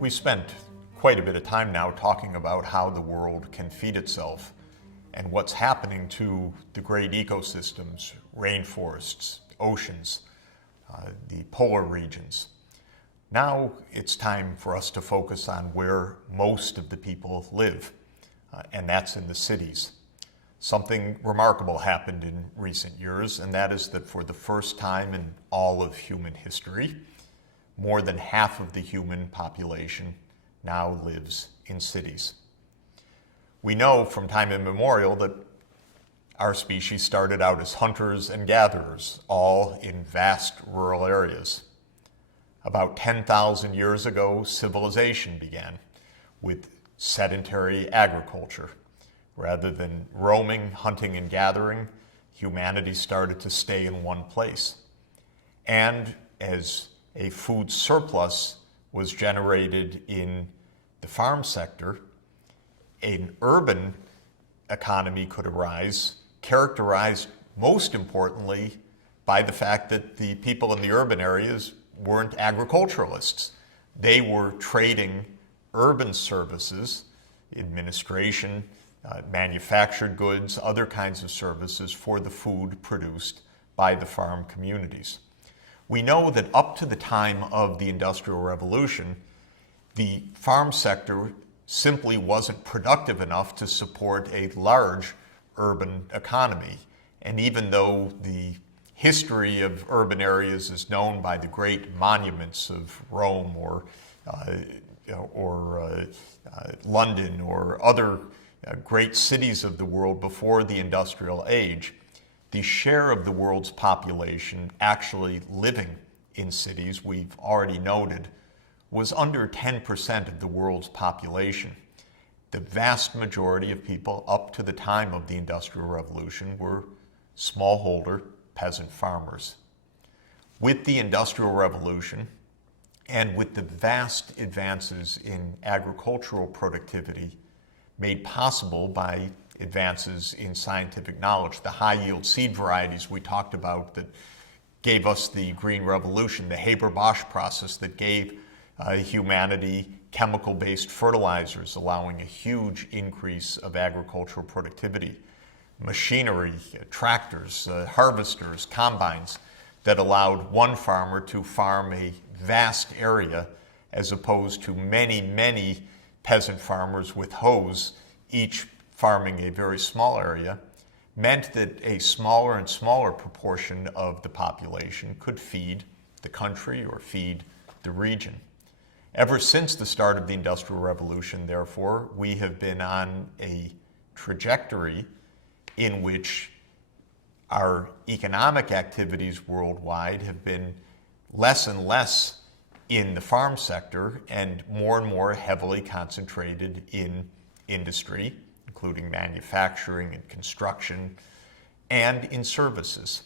We spent quite a bit of time now talking about how the world can feed itself and what's happening to the great ecosystems, rainforests, oceans, the polar regions. Now it's time for us to focus on where most of the people live, and that's in the cities. Something remarkable happened in recent years, and that is that for the first time in all of human history, more than half of the human population now lives in cities. We know from time immemorial that our species started out as hunters and gatherers, all in vast rural areas. About 10,000 years ago, civilization began with sedentary agriculture. Rather than roaming, hunting, and gathering, humanity started to stay in one place. And as a food surplus was generated in the farm sector, an urban economy could arise, characterized most importantly by the fact that the people in the urban areas weren't agriculturalists. They were trading urban services, administration, manufactured goods, other kinds of services for the food produced by the farm communities. We know that up to the time of the Industrial Revolution, the farm sector simply wasn't productive enough to support a large urban economy. And even though the history of urban areas is known by the great monuments of Rome or London or other great cities of the world before the industrial age, the share of the world's population actually living in cities, we've already noted, was under 10% of the world's population. The vast majority of people up to the time of the Industrial Revolution were smallholder peasant farmers. With the Industrial Revolution and with the vast advances in agricultural productivity made possible by advances in scientific knowledge, the high-yield seed varieties we talked about that gave us the Green Revolution, the Haber-Bosch process that gave humanity chemical-based fertilizers, allowing a huge increase of agricultural productivity, machinery, tractors, harvesters, combines that allowed one farmer to farm a vast area as opposed to many, many peasant farmers with hoes, each farming a very small area, meant that a smaller and smaller proportion of the population could feed the country or feed the region. Ever since the start of the Industrial Revolution, therefore, we have been on a trajectory in which our economic activities worldwide have been less and less in the farm sector and more heavily concentrated in industry, including manufacturing and construction, and in services.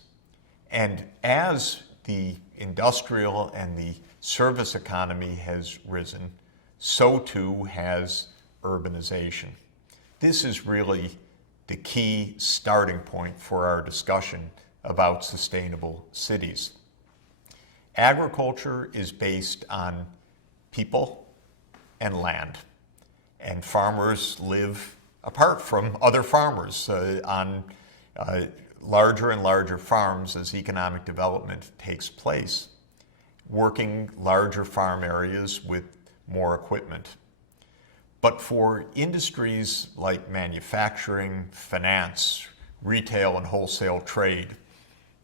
And as the industrial and the service economy has risen, so too has urbanization. This is really the key starting point for our discussion about sustainable cities. Agriculture is based on people and land, and farmers live apart from other farmers on larger and larger farms as economic development takes place, working larger farm areas with more equipment. But for industries like manufacturing, finance, retail and wholesale trade,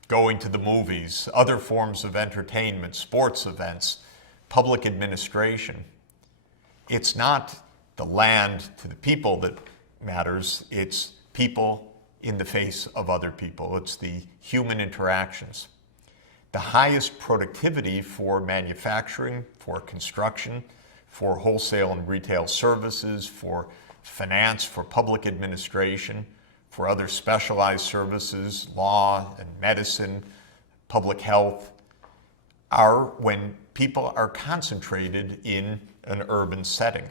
going to the movies, other forms of entertainment, sports events, public administration, it's not the land to the people that matters, it's people in the face of other people. It's the human interactions. The highest productivity for manufacturing, for construction, for wholesale and retail services, for finance, for public administration, for other specialized services, law and medicine, public health, are when people are concentrated in an urban setting.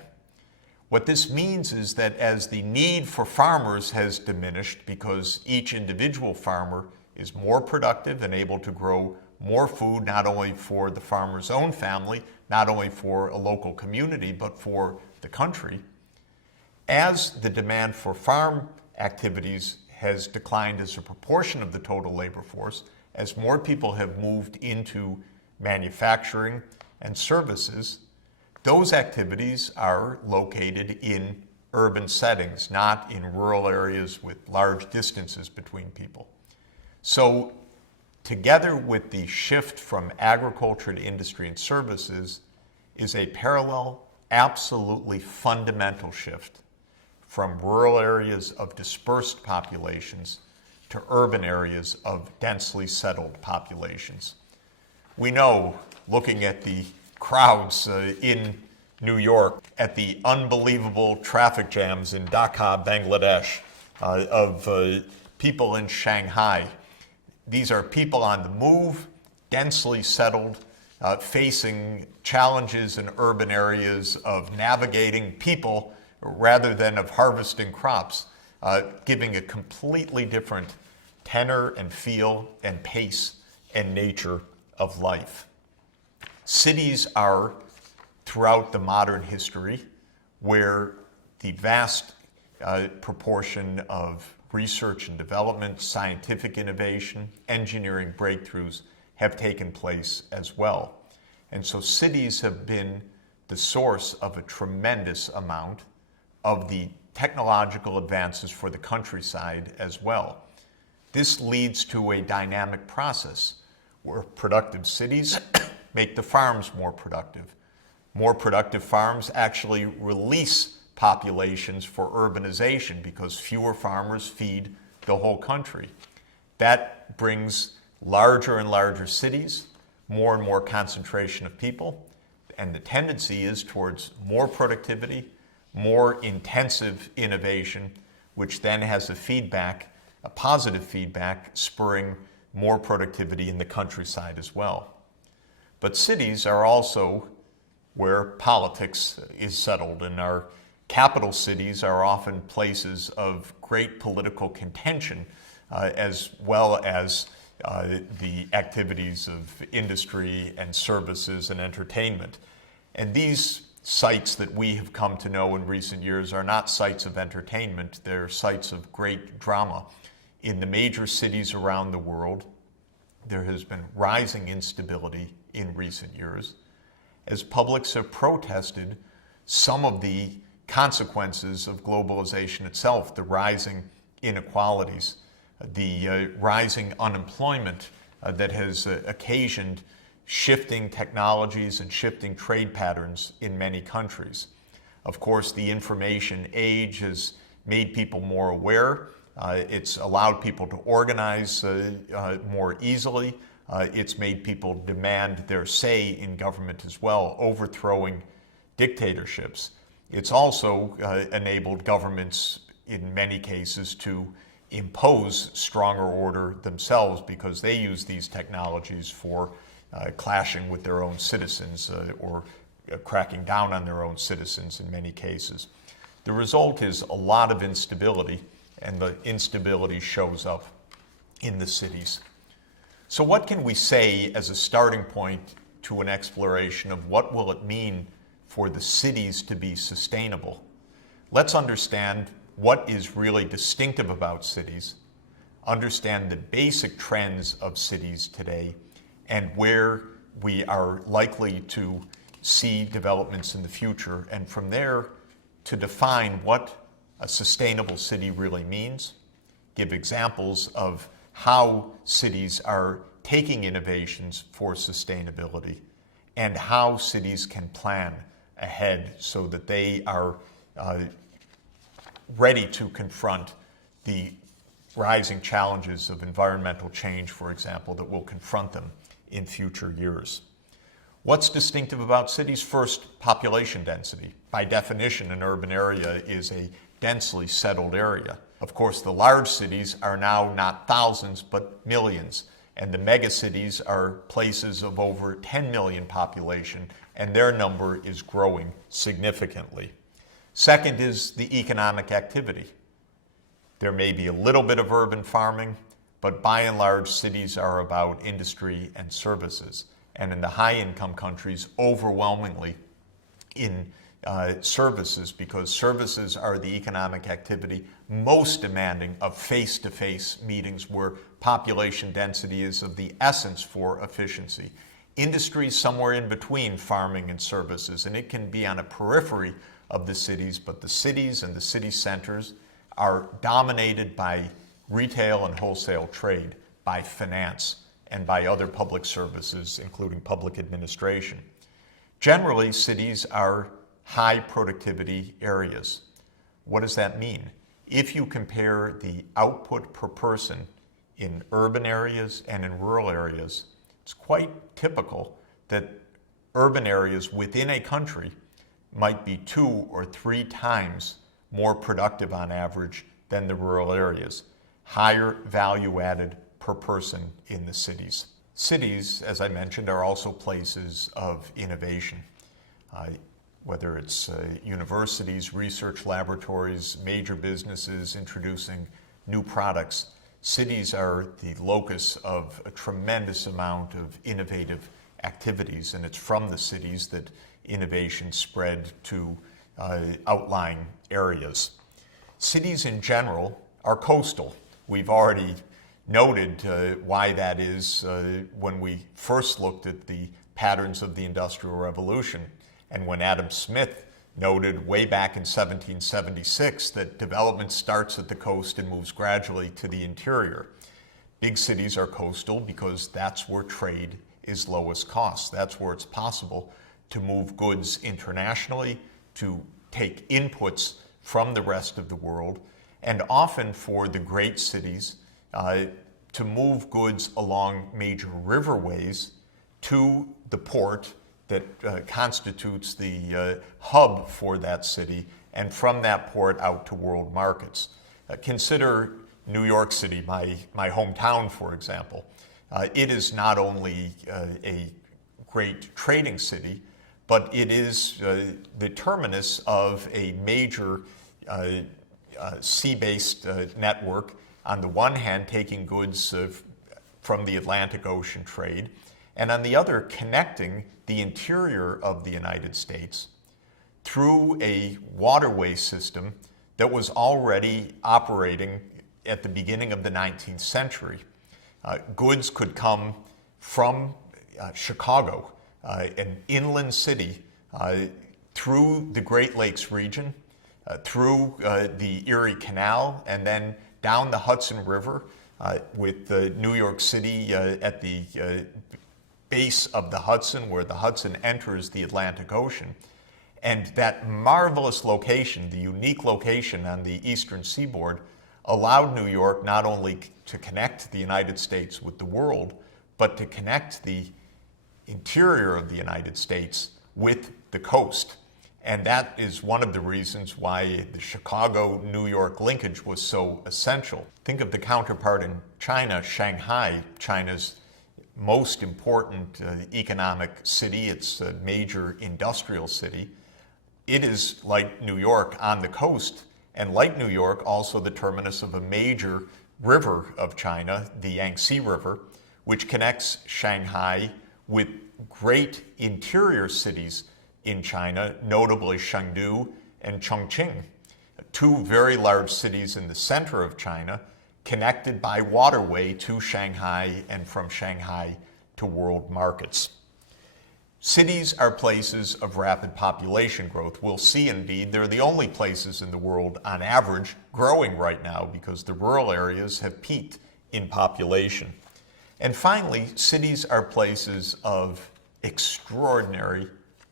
What this means is that as the need for farmers has diminished because each individual farmer is more productive and able to grow more food, not only for the farmer's own family, not only for a local community, but for the country. As the demand for farm activities has declined as a proportion of the total labor force, as more people have moved into manufacturing and services, those activities are located in urban settings, not in rural areas with large distances between people. So, together with the shift from agriculture to industry and services is a parallel, absolutely fundamental shift from rural areas of dispersed populations to urban areas of densely settled populations. We know, looking at the crowds in New York, at the unbelievable traffic jams in Dhaka, Bangladesh, of people in Shanghai. These are people on the move, densely settled, facing challenges in urban areas of navigating people rather than of harvesting crops, giving a completely different tenor and feel and pace and nature of life. Cities are, throughout the modern history, where the vast proportion of research and development, scientific innovation, engineering breakthroughs have taken place as well. And so cities have been the source of a tremendous amount of the technological advances for the countryside as well. This leads to a dynamic process where productive cities make the farms more productive. More productive farms actually release populations for urbanization because fewer farmers feed the whole country. That brings larger and larger cities, more and more concentration of people, and the tendency is towards more productivity, more intensive innovation, which then has a positive feedback, spurring more productivity in the countryside as well. But cities are also where politics is settled, and our capital cities are often places of great political contention, as well as the activities of industry and services and entertainment. And these sites that we have come to know in recent years are not sites of entertainment, they're sites of great drama. In the major cities around the world, there has been rising instability in recent years as publics have protested some of the consequences of globalization itself, the rising inequalities, the rising unemployment that has occasioned shifting technologies and shifting trade patterns in many countries. Of course, the information age has made people more aware. It's allowed people to organize more easily. It's made people demand their say in government as well, overthrowing dictatorships. It's also enabled governments, in many cases, to impose stronger order themselves because they use these technologies for clashing with their own citizens or cracking down on their own citizens in many cases. The result is a lot of instability, and the instability shows up in the cities. So what can we say as a starting point to an exploration of what will it mean for the cities to be sustainable? Let's understand what is really distinctive about cities, understand the basic trends of cities today, and where we are likely to see developments in the future, and from there to define what a sustainable city really means, give examples of how cities are taking innovations for sustainability, and how cities can plan ahead so that they are ready to confront the rising challenges of environmental change, for example, that will confront them in future years. What's distinctive about cities? First, population density. By definition, an urban area is a densely settled area. Of course, the large cities are now not thousands, but millions. And the megacities are places of over 10 million population, and their number is growing significantly. Second is the economic activity. There may be a little bit of urban farming, but by and large, cities are about industry and services. And in the high-income countries, overwhelmingly in services, because services are the economic activity most demanding of face-to-face meetings where population density is of the essence for efficiency. Industry is somewhere in between farming and services, and it can be on a periphery of the cities, but the cities and the city centers are dominated by retail and wholesale trade, by finance, and by other public services, including public administration. Generally, cities are high productivity areas. What does that mean? If you compare the output per person in urban areas and in rural areas, it's quite typical that urban areas within a country might be 2 or 3 times more productive on average than the rural areas. Higher value added per person in the cities. Cities, as I mentioned, are also places of innovation. Whether it's universities, research laboratories, major businesses introducing new products, cities are the locus of a tremendous amount of innovative activities, and it's from the cities that innovation spread to outlying areas. Cities in general are coastal. We've already noted why that is when we first looked at the patterns of the Industrial Revolution, and when Adam Smith noted way back in 1776 that development starts at the coast and moves gradually to the interior. Big cities are coastal because that's where trade is lowest cost. That's where it's possible to move goods internationally, to take inputs from the rest of the world, and often for the great cities to move goods along major riverways to the port that constitutes the hub for that city, and from that port out to world markets. Consider New York City, my hometown, for example. It is not only a great trading city, but it is the terminus of a major sea-based network, on the one hand taking goods from the Atlantic Ocean trade, and on the other connecting the interior of the United States through a waterway system that was already operating at the beginning of the 19th century. Goods could come from Chicago, an inland city, through the Great Lakes region, through the Erie Canal, and then down the Hudson River, with New York City at the base of the Hudson, where the Hudson enters the Atlantic Ocean. And that marvelous location, the unique location on the eastern seaboard, allowed New York not only to connect the United States with the world, but to connect the interior of the United States with the coast. And that is one of the reasons why the Chicago-New York linkage was so essential. Think of the counterpart in China, Shanghai, China's most important economic city. It's a major industrial city. It is, like New York, on the coast, and like New York, also the terminus of a major river of China, the Yangtze River, which connects Shanghai with great interior cities in China, notably Chengdu and Chongqing, 2 very large cities in the center of China, connected by waterway to Shanghai and from Shanghai to world markets. Cities are places of rapid population growth. We'll see, indeed, they're the only places in the world, on average, growing right now because the rural areas have peaked in population. And finally, cities are places of extraordinary,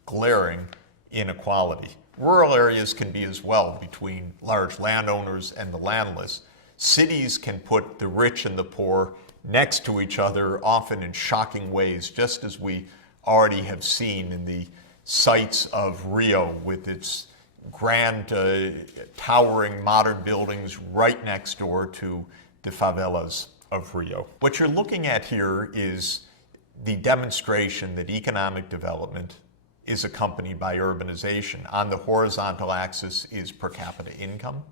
glaring inequality. Rural areas can be as well, between large landowners and the landless. Cities can put the rich and the poor next to each other, often in shocking ways, just as we already have seen in the sites of Rio, with its grand, towering modern buildings right next door to the favelas of Rio. What you're looking at here is the demonstration that economic development is accompanied by urbanization. On the horizontal axis is per capita income,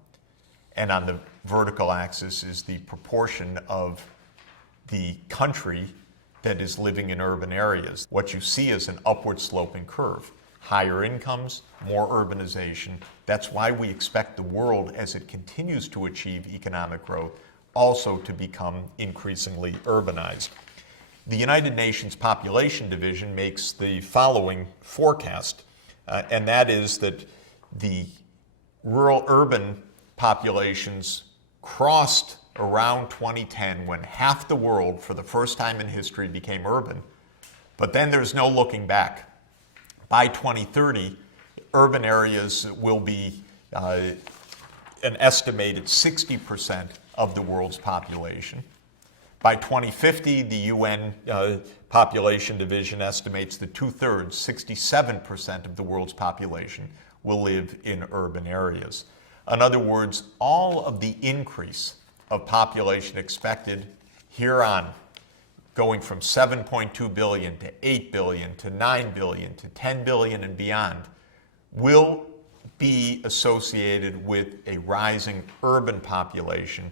and on the vertical axis is the proportion of the country that is living in urban areas. What you see is an upward sloping curve. Higher incomes, more urbanization. That's why we expect the world, as it continues to achieve economic growth, also to become increasingly urbanized. The United Nations Population Division makes the following forecast, and that is that the rural-urban populations crossed around 2010 when half the world, for the first time in history, became urban. But then there's no looking back. By 2030, urban areas will be an estimated 60% of the world's population. By 2050, the UN Population Division estimates that 2/3, 67% of the world's population, will live in urban areas. In other words, all of the increase of population expected here on, going from 7.2 billion to 8 billion to 9 billion to 10 billion and beyond, will be associated with a rising urban population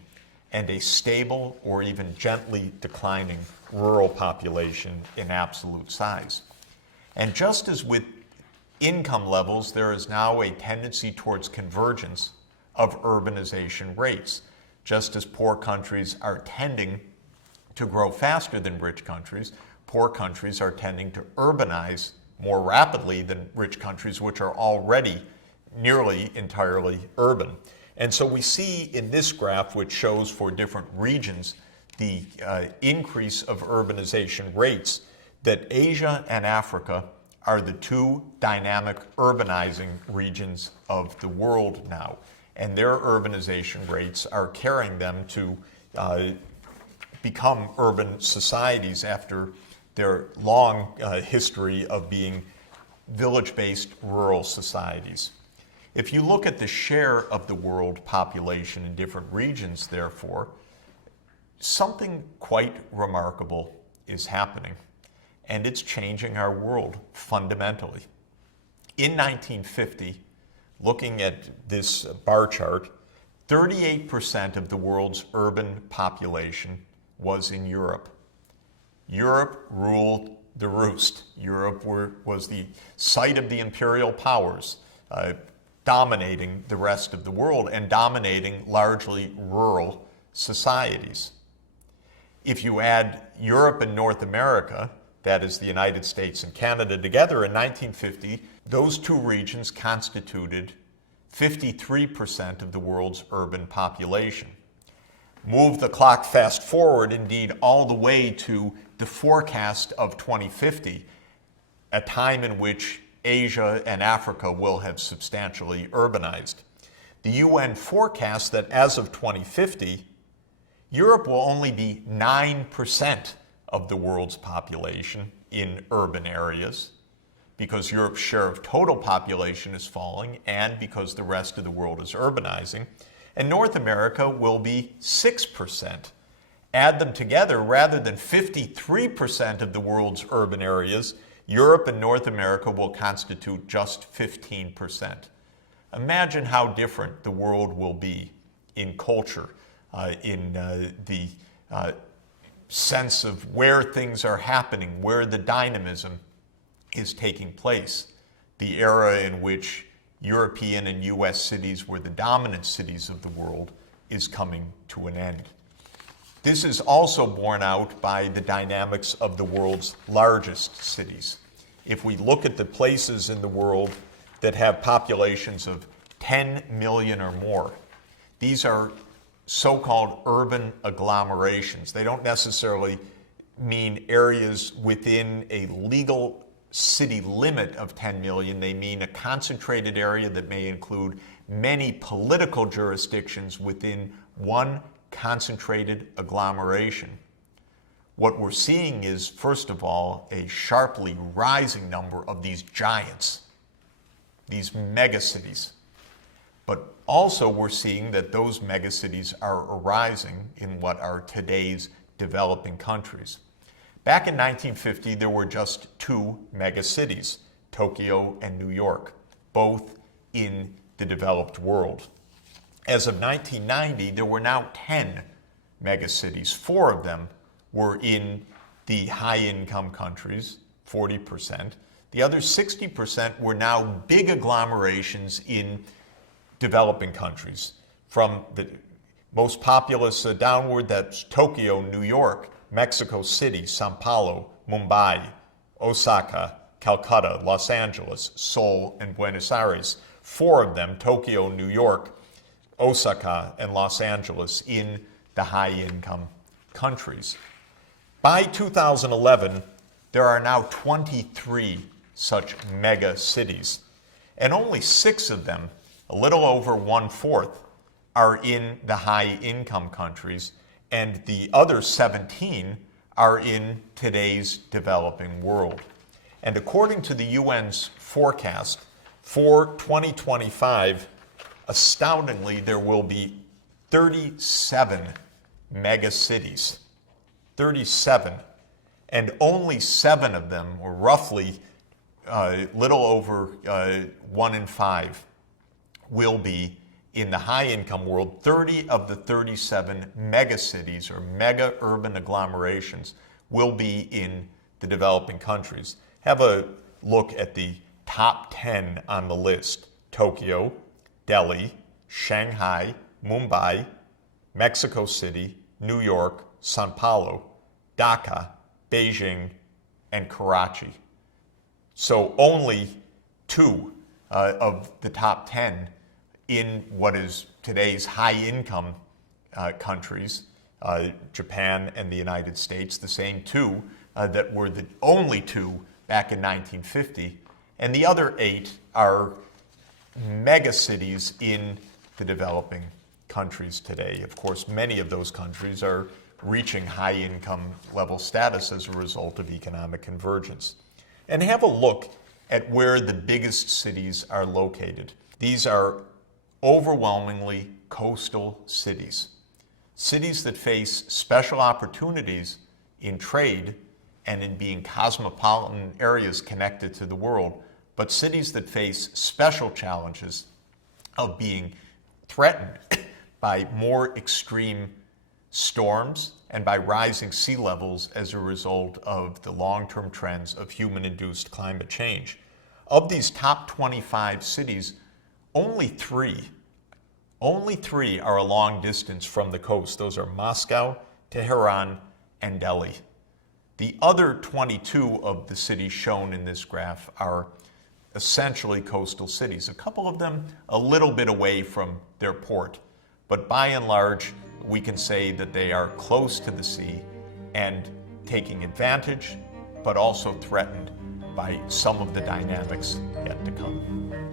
and a stable or even gently declining rural population in absolute size. And just as with income levels, there is now a tendency towards convergence of urbanization rates. Just as poor countries are tending to grow faster than rich countries, poor countries are tending to urbanize more rapidly than rich countries, which are already nearly entirely urban. And so we see in this graph, which shows for different regions the increase of urbanization rates, that Asia and Africa are the two dynamic urbanizing regions of the world now. And their urbanization rates are carrying them to become urban societies after their long history of being village-based rural societies. If you look at the share of the world population in different regions, therefore, something quite remarkable is happening, and it's changing our world fundamentally. In 1950, looking at this bar chart, 38% of the world's urban population was in Europe. Europe ruled the roost. Europe was the site of the imperial powers, dominating the rest of the world and dominating largely rural societies. If you add Europe and North America, that is the United States and Canada together, in 1950, those two regions constituted 53% of the world's urban population. Move the clock fast forward, indeed, all the way to the forecast of 2050, a time in which Asia and Africa will have substantially urbanized. The UN forecasts that as of 2050, Europe will only be 9% of the world's population in urban areas, because Europe's share of total population is falling and because the rest of the world is urbanizing. And North America will be 6%. Add them together, rather than 53% of the world's urban areas, Europe and North America will constitute just 15%. Imagine how different the world will be in culture, in the sense of where things are happening, where the dynamism is taking place. The era in which European and US cities were the dominant cities of the world is coming to an end. This is also borne out by the dynamics of the world's largest cities. If we look at the places in the world that have populations of 10 million or more, these are so-called urban agglomerations. They don't necessarily mean areas within a legal city limit of 10 million. They mean a concentrated area that may include many political jurisdictions within one concentrated agglomeration. What we're seeing is, first of all, a sharply rising number of these giants, these megacities. But also we're seeing that those megacities are arising in what are today's developing countries. Back in 1950, there were just two megacities, Tokyo and New York, both in the developed world. As of 1990, there were now 10 megacities, 4 of them were in the high-income countries, 40%. The other 60% were now big agglomerations in developing countries. From the most populous downward, that's Tokyo, New York, Mexico City, Sao Paulo, Mumbai, Osaka, Calcutta, Los Angeles, Seoul, and Buenos Aires. 4 of them, Tokyo, New York, Osaka, and Los Angeles, in the high-income countries. By 2011, there are now 23 such mega cities, and only 6 of them, a little over 1/4, are in the high-income countries, and the other 17 are in today's developing world. And according to the UN's forecast, for 2025, astoundingly, there will be 37 mega cities. 37. And only 7 of them, or roughly little over 1 in 5, will be in the high-income world. 30 of the 37 mega cities, or mega urban agglomerations, will be in the developing countries. Have a look at the top 10 on the list: Tokyo, Delhi, Shanghai, Mumbai, Mexico City, New York, Sao Paulo, Dhaka, Beijing, and Karachi. So only 2 of the top 10 in what is today's high-income countries, Japan and the United States, the same 2 that were the only 2 back in 1950, and the other 8 are mega cities in the developing countries today. Of course, many of those countries are reaching high-income level status as a result of economic convergence. And have a look at where the biggest cities are located. These are overwhelmingly coastal cities. Cities that face special opportunities in trade and in being cosmopolitan areas connected to the world, but cities that face special challenges of being threatened by more extreme storms and by rising sea levels as a result of the long-term trends of human-induced climate change. Of these top 25 cities, only three are a long distance from the coast. Those are Moscow, Tehran, and Delhi. The other 22 of the cities shown in this graph are essentially coastal cities. A couple of them a little bit away from their port, but by and large, we can say that they are close to the sea and taking advantage, but also threatened by some of the dynamics yet to come.